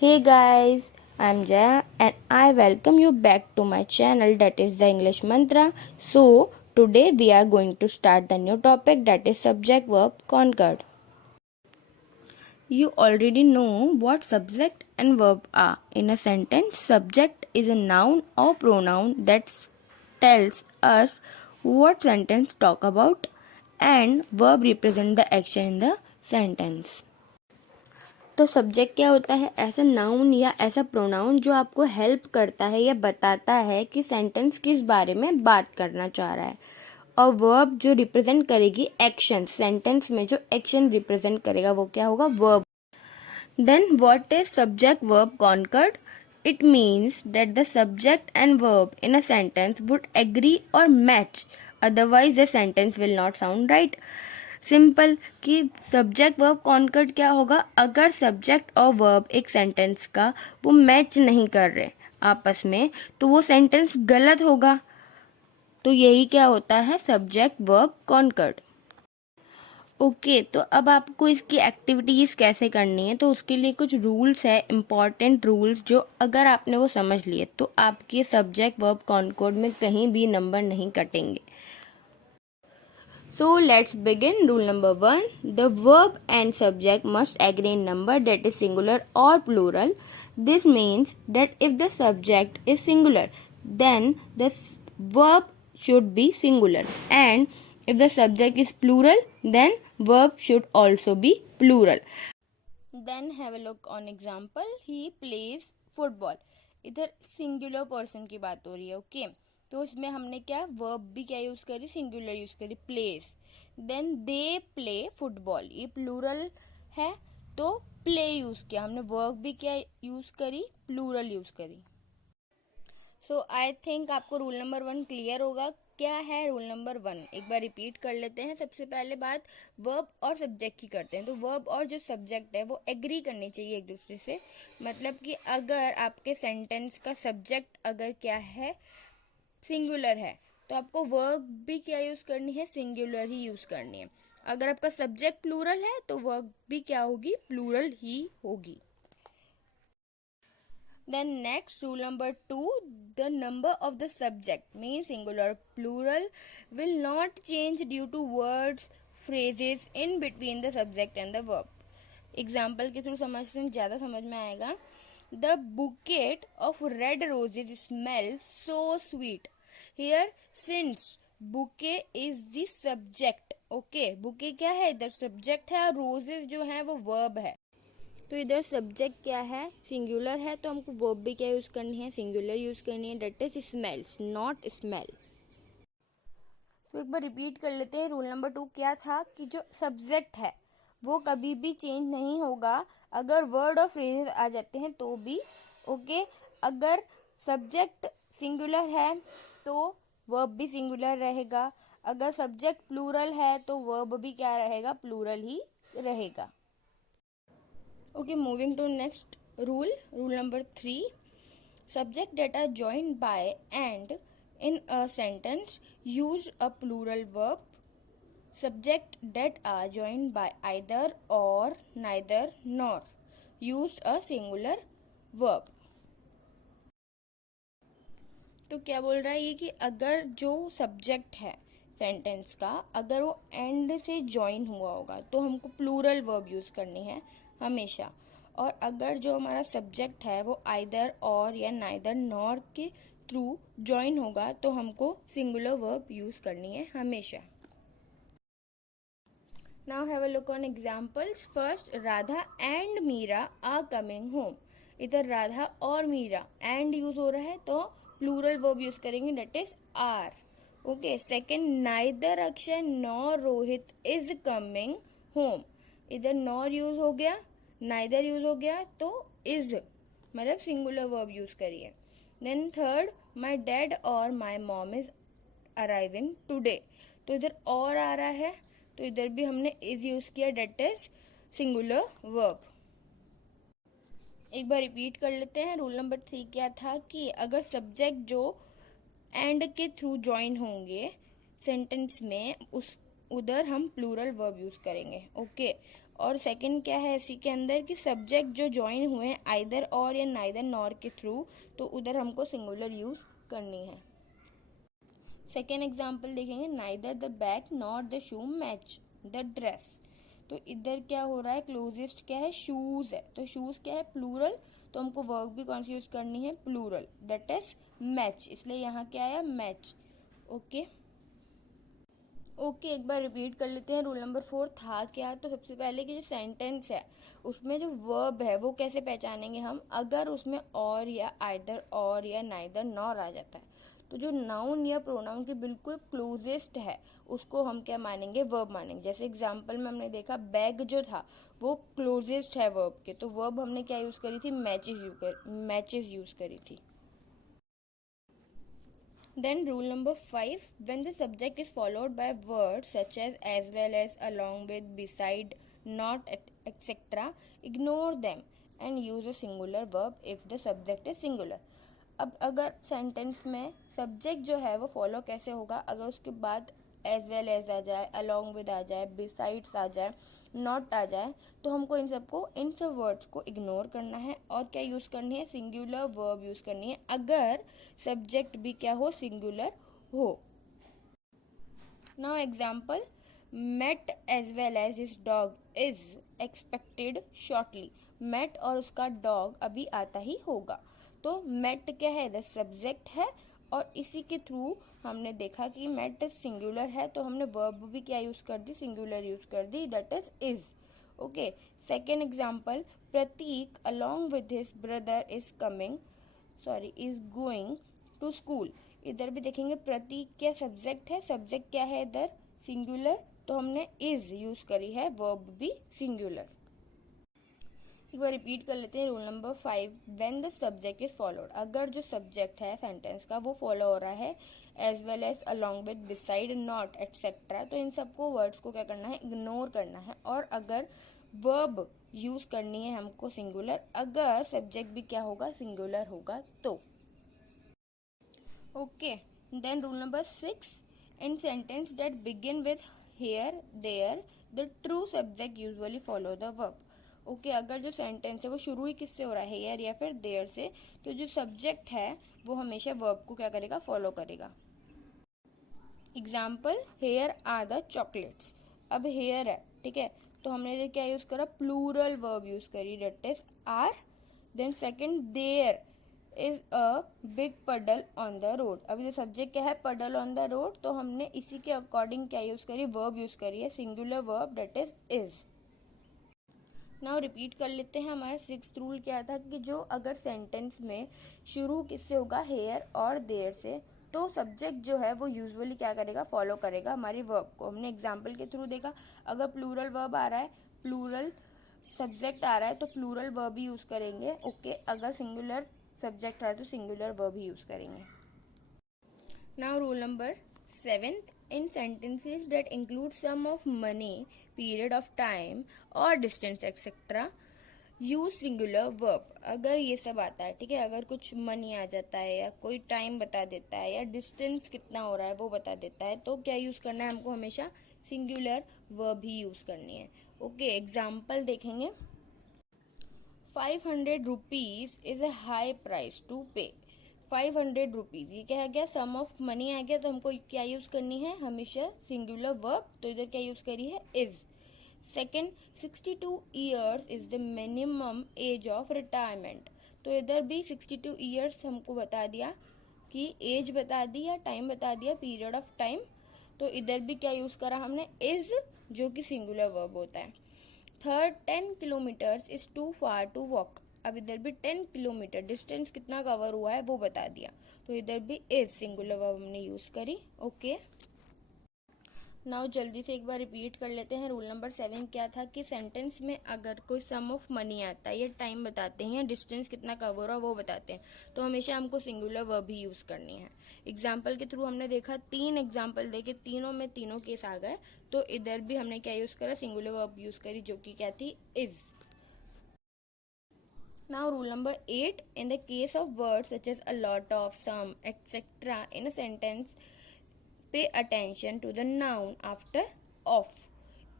Hey guys, I'm Jaya and I welcome you back to my channel that is the English Mantra. So, today we are going to start the new topic that is subject verb concord. You already know what subject and verb are. In a sentence, subject is a noun or pronoun that tells us what sentence talk about and verb represent the action in the sentence. तो subject क्या होता है? ऐसा noun या ऐसा pronoun जो आपको help करता है या बताता है कि सेंटेंस किस बारे में बात करना चाह रहा है, और वर्ब जो रिप्रेजेंट करेगी एक्शन, सेंटेंस में जो एक्शन रिप्रेजेंट करेगा वो क्या होगा? Verb. Then what is subject verb concord? It means that the subject and verb in a sentence would agree or match, otherwise the sentence will not sound right. Simple कि subject verb conquered क्या होगा? अगर subject और verb एक sentence का वो match नहीं कर रहे आपस में तो वो सेंटेंस गलत होगा. तो यही क्या होता है? Subject verb conquered. ओके, तो अब आपको इसकी एक्टिविटीज कैसे करनी है, तो उसके लिए कुछ रूल्स है, इम्पॉर्टेंट रूल्स, जो अगर आपने वो समझ लिए तो आपके सब्जेक्ट वर्ब कॉन्कॉर्ड में कहीं भी नंबर नहीं कटेंगे. So let's begin. Rule number 1. The verb and subject must agree in number that is singular or plural. This means that if the subject is singular, then the verb should be singular. And if the subject is plural, then verb should also be plural. Then have a look on example. He plays football. इधर singular person की बात हो रही है. Okay, तो इसमें हमने क्या वर्ब भी क्या यूज करी? सिंगुलर यूज करी, plays. Then they play football, ये प्लूरल है तो प्ले यूज किया हमने. वर्ब भी क्या यूज करी? प्लूरल यूज करी. सो आई थिंक आपको रूल नंबर 1 क्लियर होगा. क्या है रूल नंबर 1? एक बार रिपीट कर लेते हैं. सबसे पहले बात वर्ब और सब्जेक्ट की करते हैं. तो वर्ब और जो सब्जेक्ट है वो एग्री करनी चाहिए एक दूसरे से. मतलब कि अगर आपके सेंटेंस का सब्जेक्ट अगर क्या है? सिंगुलर है, तो आपको वर्ब भी क्या यूज करनी है? सिंगुलर ही यूज करनी है. अगर आपका सब्जेक्ट प्लूरल है तो वर्ब भी क्या होगी? प्लूरल ही होगी. Then next, rule number 2, the number of the subject, means singular plural, will not change due to words, phrases in between the subject and the verb. Example के through समझने ज़्यादा समझ में आएगा. The bouquet of red roses smells so sweet. Here, since bouquet is the subject, okay, bouquet क्या है? इधर subject है और roses जो है वो verb है. तो इधर सब्जेक्ट क्या है? सिंगुलर है, तो हमको वर्ब भी क्या यूज करनी है? सिंगुलर यूज करनी है. That is smells, not smell. तो एक बार रिपीट कर लेते हैं. रूल नंबर 2 क्या था? कि जो सब्जेक्ट है वो कभी भी चेंज नहीं होगा. अगर वर्ड और फ्रेजेस आ जाते हैं तो भी ओके. अगर सब्जेक्ट सिंगुलर है तो वर्ब भी सिंगुलर रहेगा. अगर सब्जेक्ट प्लूरल है तो वर्ब भी क्या रहेगा? प्लूरल ही रहेगा. Okay, moving to next rule. Rule number 3. Subject that are joined by and in a sentence use a plural verb. Subject that are joined by either or, neither nor use a singular verb. तो क्या बोल रहा है ये? कि अगर जो subject है सेंटेंस का अगर वो एंड से ज्वाइन हुआ होगा तो हमको प्लूरल वर्ब यूज करनी है हमेशा. और अगर जो हमारा सब्जेक्ट है वो आइदर और या नाइदर नॉर के थ्रू ज्वाइन होगा तो हमको सिंगुलर वर्ब यूज करनी है हमेशा. Now have a look on examples. First, Radha and Meera are coming home. इधर राधा और मीरा एंड यूज हो रहा है तो प्लूरल वर्ब यूज करेंगे, that is are. Okay. Second, neither Akshay nor Rohit is coming home. इधर नॉर यूज हो गया, नाइदर यूज हो गया, तो इज मतलब सिंगुलर वर्ब यूज करिए. देन थर्ड, माई डैड और my mom is arriving today. तो इधर और आ रहा है तो इधर भी हमने इज यूज किया, डेट इज सिंगुलर वर्ब. एक बार रिपीट कर लेते हैं. रूल नंबर 3 क्या था? कि अगर सब्जेक्ट जो एंड के थ्रू ज्वाइन होंगे सेंटेंस में उस उधर हम प्लूरल वर्ब यूज करेंगे. ओके. और सेकंड क्या है इसी के अंदर कि सब्जेक्ट जो ज्वाइन हुए हैं आइदर और या नाइदर नॉर के थ्रू, तो उधर हमको सिंगुलर यूज करनी है। सेकेंड एग्जाम्पल देखेंगे, neither the bag nor the shoe match the dress. तो इधर क्या हो रहा है, क्लोजेस्ट क्या है, शूज है, तो शूज क्या है, प्लूरल, तो हमको वर्ब भी कौन सी यूज करनी है, प्लूरल, दैट इज मैच, इसलिए यहाँ क्या आया, मैच। ओके ओके एक बार रिपीट कर लेते हैं। रूल नंबर 4 था क्या, तो सबसे पहले कि जो सेंटेंस है उसमें जो वर्ब है वो कैसे पहचानेंगे हम, अगर उसमें और या आइदर और या नाइदर नॉर आ जाता है, तो जो नाउन या प्रोनाउन के बिल्कुल क्लोजेस्ट है उसको हम क्या मानेंगे, वर्ब मानेंगे। जैसे एग्जांपल में हमने देखा बैग जो था वो क्लोजेस्ट है वर्ब के, तो वर्ब हमने क्या यूज करी थी, मैचेस यूज करी थी। Then rule number 5, when the subject is followed by words such as well as, along with, beside, not, etc., ignore them and use a singular verb if the subject is singular. अब अगर sentence में subject जो है वो follow कैसे होगा, अगर उसके बाद एज वेल एज आ जाए, अलॉन्ग विद आ जाए, बिसाइड्स आ जाए, नॉट आ जाए, तो हमको इन सब वर्ड्स को इग्नोर करना है और क्या यूज़ करनी है, सिंगुलर वर्ब यूज़ करनी है अगर सब्जेक्ट भी क्या हो, सिंगुलर हो। Now example, Matt as well as his dog is expected shortly. Matt और उसका डॉग अभी आता ही होगा, तो मेट क्या है, द सब्जेक्ट है, और इसी के थ्रू हमने देखा कि मेट सिंगुलर है, तो हमने वर्ब भी क्या यूज कर दी, सिंगुलर यूज कर दी, that is. Okay second example, Prateek along with his brother is going to school. इधर भी देखेंगे प्रतीक क्या सब्जेक्ट है, सब्जेक्ट क्या है इधर, सिंगुलर, तो हमने इज यूज करी है, वर्ब भी सिंगुलर। एक बार रिपीट कर लेते हैं। Rule number 5, when the subject is followed, अगर जो सब्जेक्ट है सेंटेंस का वो फॉलो हो रहा है as well as, along with, beside, not, etcetera, तो इन सबको वर्ड्स को क्या करना है, इग्नोर करना है। और अगर वर्ब यूज करनी है हमको सिंगुलर, अगर सब्जेक्ट भी क्या होगा, सिंगुलर होगा तो। Okay then rule number 6, in sentence that begin with here there the true subject usually follow the verb. Okay अगर जो सेंटेंस है वो शुरू ही किससे हो रहा है, हेयर या फिर देयर से, तो जो सब्जेक्ट है वो हमेशा वर्ब को क्या करेगा, फॉलो करेगा। Example, here are the chocolates. अब हेयर है, ठीक है, तो हमने इधर क्या यूज करा, प्लूरल वर्ब यूज करी, that is are. Then second, there is a big puddle on the road. अब ये सब्जेक्ट क्या है, पडल ऑन द रोड, तो हमने इसी के अकॉर्डिंग क्या यूज करी, वर्ब यूज करी है, singular verb, that is. Now repeat कर लेते हैं। हमारा 6th रूल क्या था कि जो अगर सेंटेंस में शुरू किससे होगा, हेयर और देयर से, तो सब्जेक्ट जो है वो यूजुअली क्या करेगा, फॉलो करेगा हमारी वर्ब को। हमने एग्जाम्पल के थ्रू देखा, अगर प्लूरल वर्ब आ रहा है, प्लूरल सब्जेक्ट आ रहा है, तो प्लूरल वर्ब ही यूज करेंगे। ओके अगर सिंगुलर सब्जेक्ट आ रहा है तो सिंगुलर वर्ब ही यूज करेंगे। Now rule number 7, in sentences that include sum of money, period of time or distance etc. Use singular verb. अगर ये सब आता है, ठीक है, अगर कुछ मनी आ जाता है या कोई टाइम बता देता है या डिस्टेंस कितना हो रहा है वो बता देता है, तो क्या यूज करना है हमको, हमेशा सिंगुलर वर्ब ही यूज करनी है। ओके एग्जाम्पल देखेंगे, 500 rupees is a high price to pay. 500 rupees, ये क्या आ गया, सम ऑफ मनी आ गया, तो हमको क्या यूज करनी है, हमेशा सिंगुलर वर्ब, तो इधर क्या यूज करी है, is. Second, 62 years is the minimum age of retirement, तो इधर भी 62 ईयर्स हमको बता दिया कि एज बता दी या टाइम बता दिया, पीरियड ऑफ टाइम, तो इधर भी क्या यूज करा हमने, इज, जो कि सिंगुलर वर्ब होता है। Third, 10 kilometres is too far to walk. अब इधर भी 10 किलोमीटर डिस्टेंस कितना कवर हुआ है वो बता दिया, तो इधर भी इज सिंगुलर वर्ब हमने यूज करी। ओके नाउ जल्दी से एक बार रिपीट कर लेते हैं। रूल नंबर 7 क्या था कि सेंटेंस में अगर कोई सम ऑफ मनी आता है या टाइम बताते हैं या डिस्टेंस कितना कवर हो वो बताते हैं, तो हमेशा हमको सिंगुलर वर्ब ही यूज करनी है। एग्जाम्पल के थ्रू हमने देखा, 3 एग्जाम्पल देखे, तीनों में तीनों केस आ गए, तो इधर भी हमने क्या यूज करा, सिंगुलर वर्ब यूज करी, जो कि क्या थी, is. Now rule number 8, in the case of words such as a lot of, some, etc. in a sentence, pay attention to the noun after of.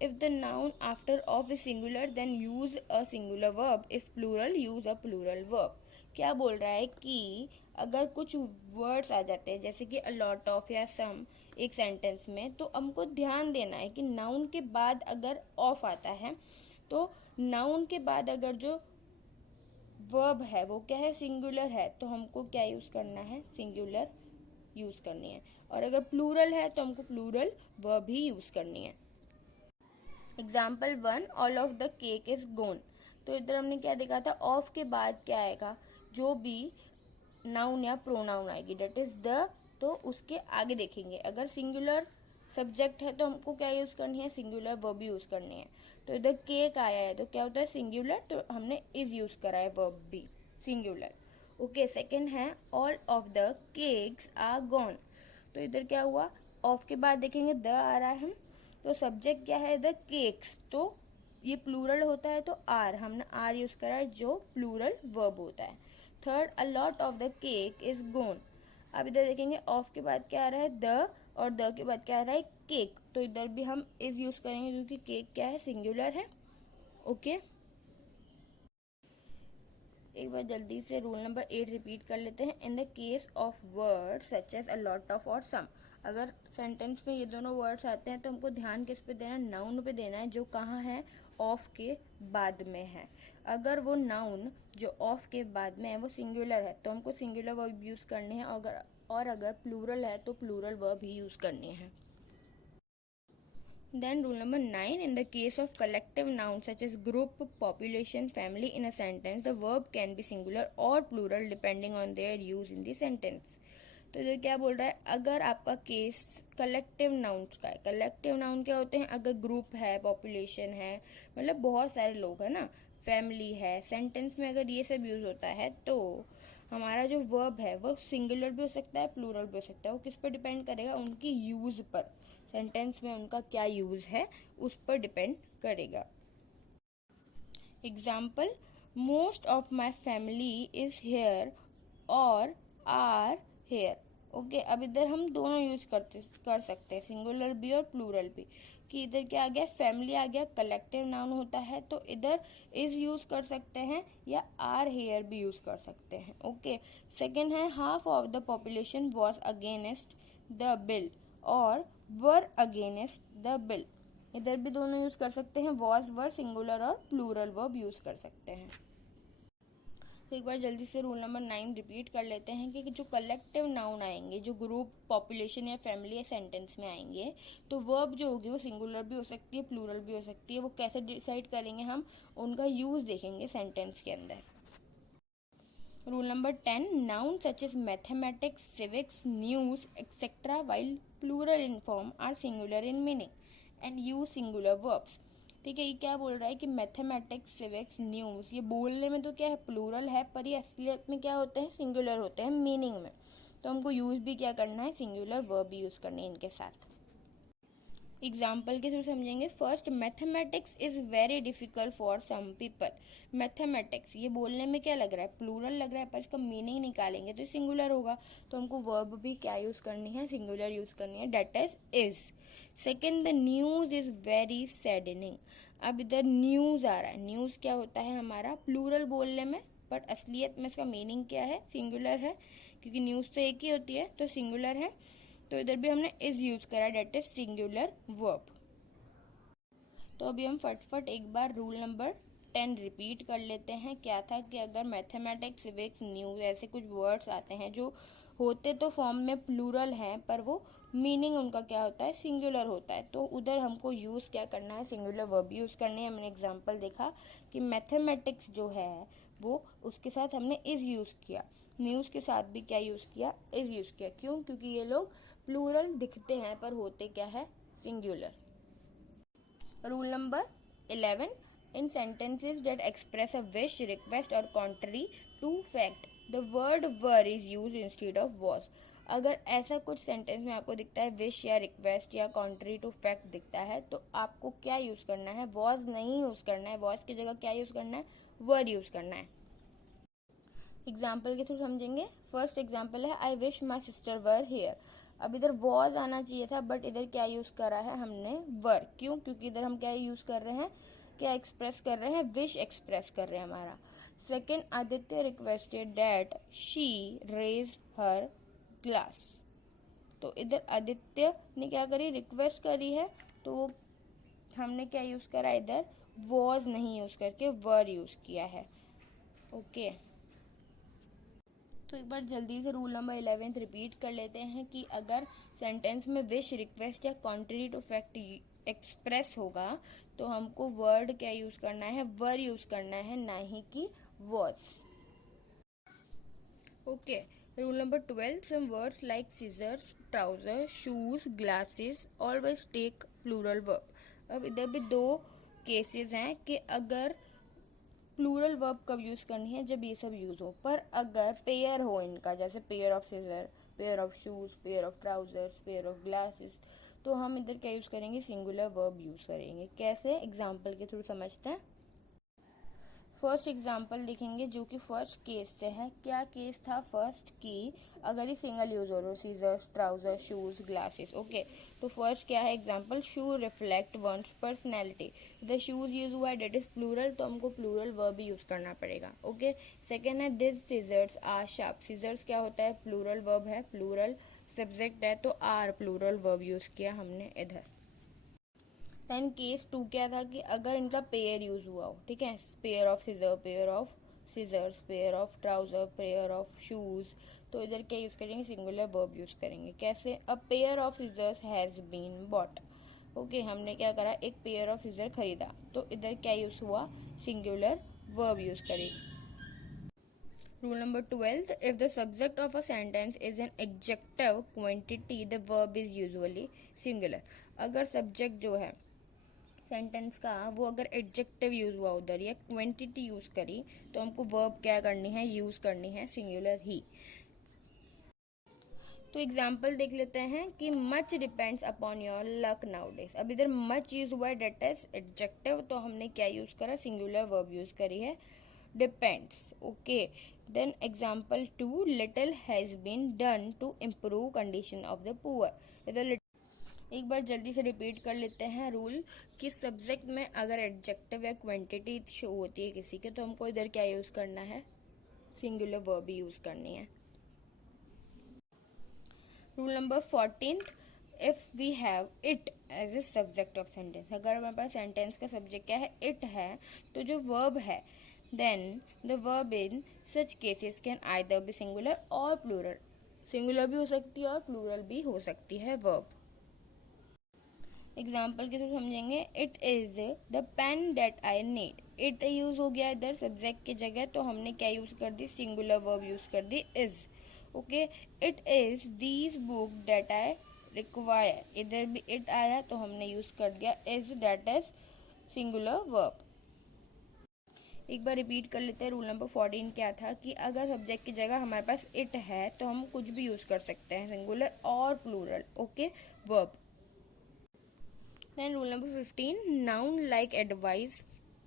If the noun after of is singular, then use a singular verb. If plural, use a plural verb. क्या बोल रहा है कि अगर कुछ words आ जाते हैं जैसे कि a lot of या some एक सेंटेंस में, तो हमको ध्यान देना है कि नाउन के बाद अगर ऑफ आता है तो नाउन के बाद अगर जो वर्ब है वो क्या है, सिंगुलर है, तो हमको क्या यूज करना है, सिंगुलर यूज करनी है। और अगर प्लूरल है तो हमको प्लूरल वर्ब ही यूज करनी है। Example 1, all of the cake is gone. तो इधर हमने क्या देखा था, ऑफ के बाद क्या आएगा, जो भी नाउन या प्रोनाउन आएगी डेट इज द, तो उसके आगे देखेंगे। अगर सिंगुलर सब्जेक्ट है तो हमको क्या यूज करनी है, सिंगुलर वर्ब यूज करनी है। तो इधर केक आया है तो क्या होता है, सिंगुलर, तो हमने इज यूज करा है, वर्ब भी सिंगुलर। ओके, सेकंड है all of the cakes are gone. तो इधर क्या हुआ, ऑफ के बाद देखेंगे द आ रहा है, तो सब्जेक्ट क्या है द केक्स, तो ये प्लूरल होता है तो आर, हमने आर यूज करा है जो प्लूरल वर्ब होता है। Third, a lot of the cake is gone. अब इधर देखेंगे ऑफ के बाद क्या आ रहा है द, और द के बाद क्या आ रहा है केक, तो इधर भी हम इज यूज करेंगे क्योंकि केक क्या है, सिंगुलर है। ओके, एक बार जल्दी से रूल नंबर 8 रिपीट कर लेते हैं। In the case of word such as a lot of और सम, अगर सेंटेंस में ये दोनों वर्ड्स आते हैं तो हमको ध्यान किस पे देना है, नाउन पे देना है जो कहाँ है, ऑफ के बाद में है। अगर वो नाउन जो ऑफ के बाद में है वो सिंगुलर है तो हमको सिंगुलर वर्ब यूज करने हैं, और अगर प्लूरल है तो प्लूरल वर्ब ही यूज करनी है। Then rule number 9, in the case of collective nouns such as group, population, family in a sentence, the verb can be singular or plural depending on their use in the sentence. तो इधर क्या बोल रहा है, अगर आपका case collective nouns का है, कलेक्टिव नाउन क्या होते हैं, अगर ग्रुप है, पॉपुलेशन है, मतलब बहुत सारे लोग हैं ना, फैमिली है, सेंटेंस में अगर ये सब यूज होता है तो हमारा जो वर्ब है वो सिंगुलर भी हो सकता है, प्लूरल भी हो सकता है। वो किस पर डिपेंड करेगा, उनकी यूज पर, सेंटेंस में उनका क्या यूज है उस पर डिपेंड करेगा। Example, most of my family is here और आर हेयर। ओके, अब इधर हम दोनों यूज कर सकते हैं, सिंगुलर भी और प्लूरल भी। कि इधर क्या आ गया, फैमिली आ गया, कलेक्टिव नाउन होता है तो इधर इज यूज कर सकते हैं या आर हेयर भी यूज कर सकते हैं। ओके, सेकेंड है, half of the population was against the bill और वर अगेंस्ट द बिल। इधर भी दोनों यूज कर सकते हैं, वॉज वर सिंगुलर और प्लूरल वर्ब यूज कर सकते हैं। तो एक बार जल्दी से रूल नंबर 9 रिपीट कर लेते हैं कि जो कलेक्टिव नाउन आएंगे, जो ग्रुप, पॉपुलेशन या फैमिली या सेंटेंस में आएंगे, तो वर्ब जो होगी वो सिंगुलर भी हो सकती है, प्लूरल भी हो सकती है। वो कैसे डिसाइड करेंगे, हम उनका यूज देखेंगे सेंटेंस के अंदर। Rule number 10, noun such as mathematics, civics, news etcetera while plural in form are singular in meaning and use singular verbs. ठीक है, ये क्या बोल रहा है कि मैथमेटिक्स, सिविक्स, न्यूज, ये बोलने में तो क्या है, प्लूरल है, पर ये असलियत में क्या होते हैं, सिंगुलर होते हैं मीनिंग में। तो हमको यूज भी क्या करना है, सिंगुलर वर्ब यूज करनी है इनके साथ। एग्जाम्पल के थ्रू समझेंगे। First, mathematics is very difficult for some people. Mathematics, ये बोलने में क्या लग रहा है, प्लूरल लग रहा है, पर इसका मीनिंग निकालेंगे तो सिंगुलर होगा, तो हमको वर्ब भी क्या यूज करनी है, सिंगुलर यूज करनी है, that is. Second, the news is very saddening. अब इधर न्यूज आ रहा है, न्यूज क्या होता है हमारा, प्लूरल बोलने में, पर असलियत में इसका मीनिंग क्या है, सिंगुलर है, क्योंकि न्यूज तो एक ही होती है तो सिंगुलर है। तो इधर भी हमने इज यूज करा, डेट इज सिंगुलर वर्ब। तो अभी हम फटफट एक बार रूल नंबर 10 रिपीट कर लेते हैं। क्या था कि अगर मैथमेटिक्स, सिविक्स, न्यूज ऐसे कुछ वर्ड्स आते हैं जो होते तो फॉर्म में प्लूरल हैं पर वो मीनिंग उनका क्या होता है, सिंगुलर होता है, तो उधर हमको यूज क्या करना है, सिंगुलर वर्ब यूज करनी है। हमने एग्जांपल देखा कि मैथमेटिक्स जो है वो उसके साथ हमने इज यूज किया, न्यूज के साथ भी क्या यूज किया, इज यूज किया। क्यों, क्योंकि ये लोग प्लूरल दिखते हैं पर होते क्या है, singular. Rule number 11, in sentences that express a wish, request or contrary to fact, the word were is used instead of was. अगर ऐसा कुछ सेंटेंस में आपको दिखता है विश या रिक्वेस्ट या कॉन्ट्री टू फैक्ट दिखता है तो आपको क्या यूज करना है, वॉज नहीं यूज करना है, वॉज की जगह क्या यूज करना है, वर यूज करना है। एग्जाम्पल के थ्रू समझेंगे। फर्स्ट एग्जाम्पल है, I wish my sister were here. अब इधर वॉज आना चाहिए था, बट इधर क्या यूज करा है हमने, वर। क्यों? क्योंकि इधर हम क्या यूज कर रहे हैं, क्या एक्सप्रेस कर रहे हैं, विश एक्सप्रेस कर रहे हैं हमारा। Second, Aditya requested that she raise her glass. तो इधर आदित्य ने क्या करी, रिक्वेस्ट करी है, तो वो हमने क्या यूज करा, इधर वॉज नहीं यूज करके वर यूज किया है। ओके तो एक बार जल्दी से रूल नंबर 11 रिपीट कर लेते हैं कि अगर सेंटेंस में विश, रिक्वेस्ट या कॉन्ट्री टू फैक्ट एक्सप्रेस होगा तो हमको वर्ड क्या यूज करना है, वर यूज करना है, ना ही कि was. Okay rule number 12, some words like scissors, trouser, shoes, glasses always take plural verb. अब इधर भी दो केसेस हैं कि अगर प्लूरल वर्ब कब यूज करनी है, जब ये सब यूज हो। पर अगर पेयर हो इनका, जैसे pair of scissor, pair of shoes, pair of trousers, pair of glasses, तो हम इधर क्या यूज करेंगे, सिंगुलर वर्ब यूज करेंगे। कैसे, एग्जाम्पल के थ्रू समझते हैं। फर्स्ट एग्जाम्पल देखेंगे जो कि फर्स्ट केस से है। क्या केस था फर्स्ट की, अगर ये सिंगल यूज हो रहा हो, scissors, trouser, shoes, glasses. Okay तो फर्स्ट क्या है example, shoe reflect one's personality. The shoes use हुआ है, डेट इज प्लूरल, तो हमको प्लूरल वर्ब यूज करना पड़ेगा। ओके सेकेंड है, this scissors are sharp. Scissors क्या होता है, प्लूरल वर्ब है, प्लूरल सब्जेक्ट है, तो आर प्लूरल वर्ब यूज किया हमने इधर। देन केस 2 क्या था कि अगर इनका पेयर यूज हुआ हो, ठीक है, pair of scissor, pair of scissors, pair of trouser, pair of shoes, तो इधर क्या यूज करेंगे, सिंगुलर वर्ब यूज करेंगे। कैसे, a pair of scissors has been bought. Okay हमने क्या करा, एक पेयर ऑफ सीजर खरीदा, तो इधर क्या यूज हुआ, सिंगुलर वर्ब यूज करेंगे। Rule number 12, if the subject of a sentence is an adjective quantity, the verb is usually singular. अगर subject जो है सेंटेंस का वो अगर एडजेक्टिव यूज हुआ उधर या क्वांटिटी यूज करी, तो हमको वर्ब क्या करनी है, यूज करनी है सिंगुलर ही। तो एग्जाम्पल देख लेते हैं कि much depends upon your luck now days. अब इधर मच यूज हुआ है, डेट इज एडजेक्टिव, तो हमने क्या यूज करा, सिंगुलर वर्ब यूज करी है, depends. Okay then example 2, little has been done to improve condition of the poor. इधर एक बार जल्दी से रिपीट कर लेते हैं रूल कि सब्जेक्ट में अगर एडजेक्टिव या क्वांटिटी शो होती है किसी के, तो हमको इधर क्या यूज करना है, सिंगुलर वर्ब यूज करनी है। Rule number 14, if we have it as a subject of sentence. अगर हमारे पास सेंटेंस का सब्जेक्ट क्या है, इट है, तो जो वर्ब है, then the verb in such cases can either be singular और प्लूरल। सिंगुलर भी हो सकती है और प्लूरल भी हो सकती है वर्ब। एग्जाम्पल के थ्रू समझेंगे। It is the pen that I need. It use हो गया इधर सब्जेक्ट की जगह, तो हमने क्या यूज कर दी, सिंगुलर वर्ब यूज कर दी, is. Okay it is these book that I require. इधर भी इट आया तो हमने यूज कर दिया is, that is singular verb. एक बार रिपीट कर लेते हैं। रूल नंबर 14 क्या था कि अगर सब्जेक्ट की जगह हमारे पास इट है तो हम कुछ भी यूज कर सकते हैं, सिंगुलर और plural. Okay verb. Then rule number 15, noun like advice,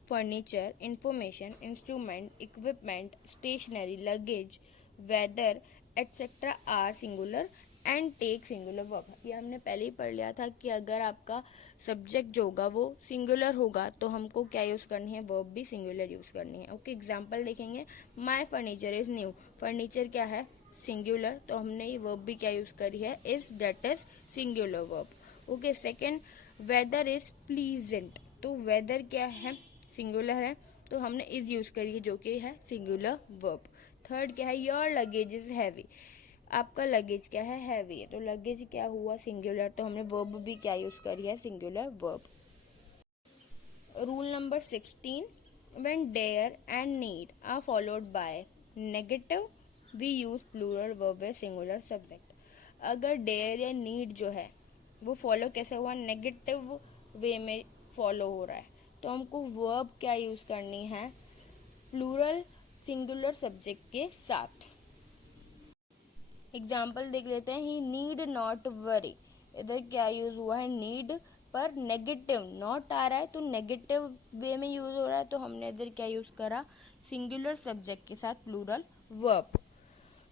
furniture, information, instrument, equipment, stationery, luggage, weather, etc. are singular and take singular verb। ये हमने पहले ही पढ़ लिया था कि अगर आपका सब्जेक्ट जो होगा वो सिंगुलर होगा तो हमको क्या यूज करनी है, वर्ब भी सिंगुलर यूज करनी है। ओके एग्जाम्पल देखेंगे। माई फर्नीचर इज न्यू। फर्नीचर क्या है, सिंगुलर, तो हमने ये वर्ब भी क्या यूज करी है, is, that is singular verb. Okay second, weather is pleasant. तो वेदर क्या है, सिंगुलर है, तो हमने इज यूज करी है जो कि है सिंगुलर वर्ब। थर्ड क्या है, योर लगेज इज हैवी। आपका लगेज क्या है, हैवी है, तो लगेज क्या हुआ, सिंगुलर, तो हमने वर्ब भी क्या यूज करी है, singular verb. Rule number 16, when dare and need are followed by negative we use plural verb a singular subject. अगर डेयर या नीड जो है वो फॉलो कैसे हुआ, नेगेटिव वे में फॉलो हो रहा है, तो हमको वर्ब क्या यूज करनी है, प्लूरल सिंगुलर सब्जेक्ट के साथ। एग्जाम्पल देख लेते हैं। ही नीड नॉट वरी। इधर क्या यूज हुआ है, नीड, पर नेगेटिव नॉट आ रहा है, तो नेगेटिव वे में यूज हो रहा है, तो हमने इधर क्या यूज करा, सिंगुलर सब्जेक्ट के साथ plural verb.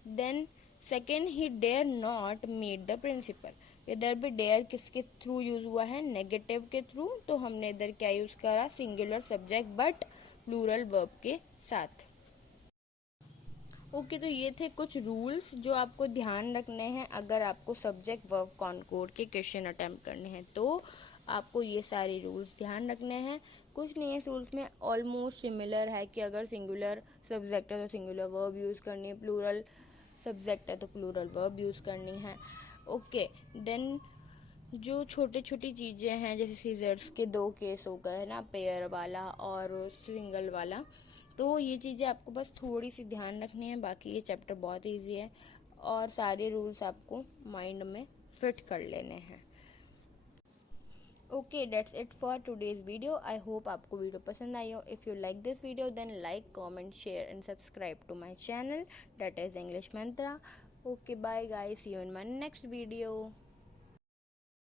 Then second, he dare not meet the principal. इधर भी डेयर किसके थ्रू यूज हुआ है, नेगेटिव के थ्रू, तो हमने इधर क्या यूज करा, singular subject but plural verb के साथ। ओके, तो ये थे कुछ रूल्स जो आपको ध्यान रखने हैं अगर आपको सब्जेक्ट वर्ब कॉनकॉर्ड के क्वेश्चन अटेम्प्ट करने हैं, तो आपको ये सारे रूल्स ध्यान रखने हैं। कुछ नहीं है इस रूल्स में, ऑलमोस्ट सिमिलर है कि अगर सिंगुलर सब्जेक्ट है तो सिंगुलर वर्ब यूज़ करनी है, प्लूरल सब्जेक्ट है तो प्लूरल वर्ब यूज़ करनी है। ओके, देन जो छोटी छोटी चीज़ें हैं जैसे सीजर्स के 2 केस हो गए ना, पेयर वाला और सिंगल वाला, तो ये चीज़ें आपको बस थोड़ी सी ध्यान रखनी है। बाकी ये चैप्टर बहुत इजी है और सारे रूल्स आपको माइंड में फिट कर लेने हैं। Okay, that's it for today's video. I hope आपको वीडियो पसंद आई हो। If you like this video then like, comment, share and subscribe to my channel, that is English mantra. Okay, bye guys, see you in my next video.